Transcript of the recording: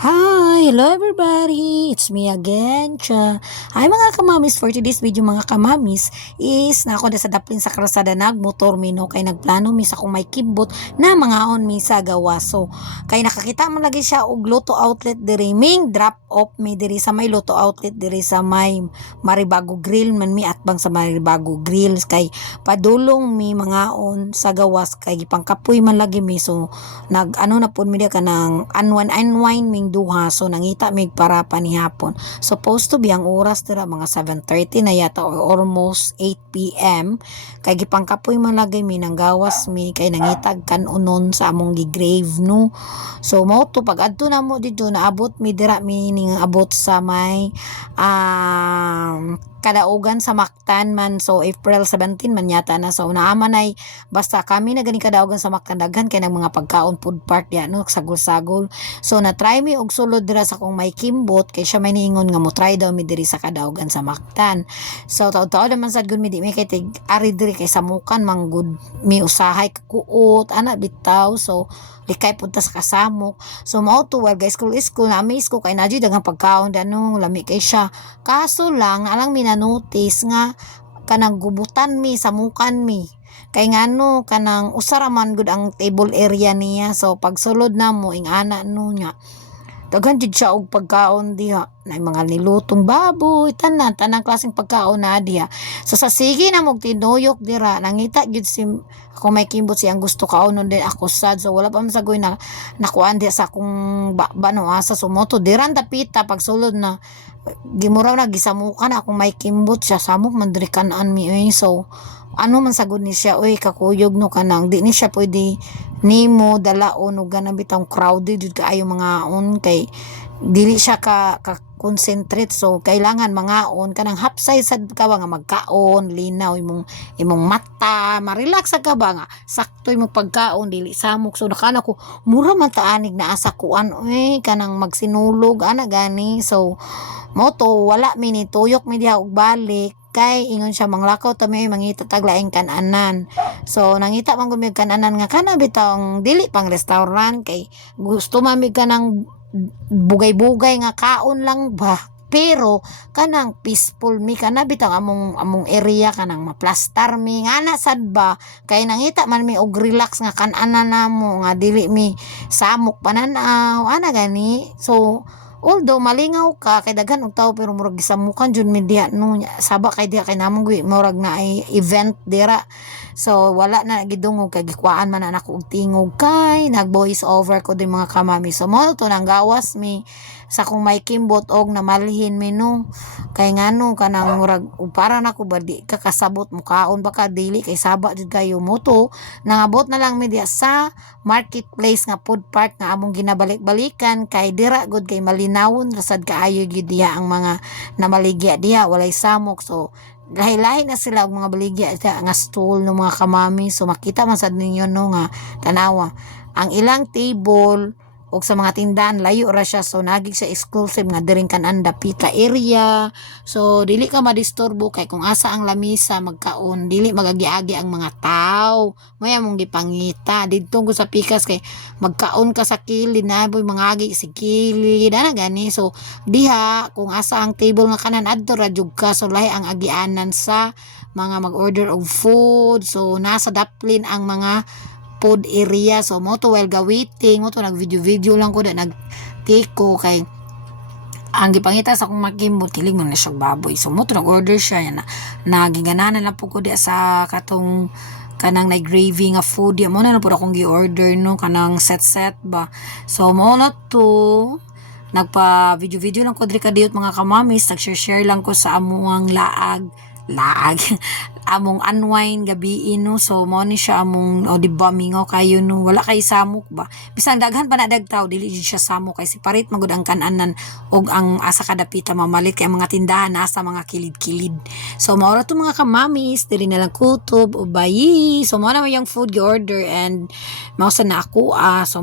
Hi! Hello everybody! It's me again, Cha. Hi mga kamamis! For today's video mga kamamis is na ako na sa daplin sa krasada nagmotor mi no kay nagplano mi sa kung may kibot na mga on mi sa gawaso. Kay nakakita man lagi siya og Lotto outlet diri ming drop off mi diri sa may Lotto outlet diri sa may Maribago Grill man mi atbang sa Maribago Grill kay padulong mi mga on sa gawas kay pangkapoy man lagi mi so nag ano na pud mi ka ng unwind ming duha so nangita mig para panihapon. Supposed to be ang oras dira mga 7:30 na yata or almost 8 p.m. Kay gipangkapoy man lagay mi nang gawas mi kay nangitag kanunon sa among gigrave no. So mo to pag adto na mo dito naabot mi dira mi ning abot sa may kadaugan sa Mactan man so April 17 man yata na so naaman ay basta kami na gani kadaugan sa Mactan daghan kay nang mga pagkaon food park ya no sagol-sagol so na try mi og sulod dira sa kung may kimbot kay siya may niingon nga mo try daw mi diri sa kadaugan sa Mactan so taud-taud naman sad gud mi di mi kay tig ari diri kay samukan manggud mi usahay kakuot ana bitaw so likay punta sa kasamok so mao to well guys school na amaze ko kay nadyo daghang pagkaon dano lami kay siya kaso lang alang mi na notice nga kanang gubutan mi samukan mi kay ngano kanang usara man gud ang table area niya so pag sulod na mo ing ana no nya daghan jud siya og pagkaon diha na mga nilutong baboy tanang klaseng pagkaon na diha so sa sige na mog tinuyok dira nangita gyud si ako may kimbot siyang gusto kaunon din ako sad so wala pa man sagoy na nakuan diha sa akong bano asa sumoto diran dapita pag sulod na gimuraw na gisamukan akong may kimbot siya samok man diri kanan mi so ano man sagod ni siya oy kakuyog no kanang di ni siya pwede nimo dalaon ug ganang bitang crowded jud kaayo mga on kay dili siya ka concentrate so kailangan mga on kanang hapsay sad ka ba nga magkaon linaw imong mata ma-relax ka ba nga sakto imong pagkaon dili samok so nakana ko mura man taanig na asa kuan oy kanang magsinulog ana gani so moto wala mi ni tuyok mi diha og balik kay ingon siya manglakaw ta may mangita taglaing kananan so nangita man gud kananan nga kana bitong dili pang restaurant kay gusto man mi kanang bugay-bugay nga kaon lang ba pero kanang peaceful mi kana bitang among area kanang maplastar mi ngana sad ba kay nangita man mi og relax nga kananan namo nga dili mi samok pananaw ana gani so although malingaw ka kay daghan og tawo pero murag gisamukan jud mi diha no saba kay diha kay namong murag na ay event dira so wala na gidungog kay gikwaan man na ako og tingog kay nag voice over ko din mga kamami so mo to nang gawas mi sa kung may kimbot og namalhin mi no kay ngano kanang murag para nako ba di ka kasabot mo kaon baka dili kay saba jud kayo mo to nangabot na lang mi diha sa marketplace nga food park nga among ginabalik-balikan kay dira gud kay malinawon rasad kaayo gyud diha ang mga namaligya diha walay samok so lahi-lahi na sila og mga baligya nga stool ng mga kamami so makita man sad ninyo no nga tanawa ang ilang table og sa mga tindahan layo ra siya so nagig siya exclusive nga diring kanan dapita area so dili ka madisturbo kay kung asa ang lamisa magkaon dili magagiagi ang mga tao maya mong gipangita didto ko sa pikas kay magkaon ka sa kilid na boy mangagi si kilid ana gani so diha kung asa ang table nga kanan adto ra jud ka so lahi ang agianan sa mga mag-order og food so nasa daplin ang mga food area so mo to while gawiting mo to nag video lang ko da nag take ko kay ang gipangita sa akong makimot kiling man na siya baboy so mo to nag order siya na nagingananan lang po ko di sa katong kanang na gravy nga food ya mo na lang po akong gi-order no kanang set ba so mo na to nagpa video lang ko diri kadiyot mga kamamis nag-share lang ko sa amuang laag among unwind gabi no so mo ni siya among o di ba mingaw kayo no wala kay samok ba bisan daghan pa na dagtaw dili jud siya samok kay separate magud ang kananan og ang asa kadapita mamalit kay mga tindahan nasa mga kilid-kilid so mao ra to mga kamamis dili na lang kutob o bayi so mo na yung food gi order and mao sa na ako so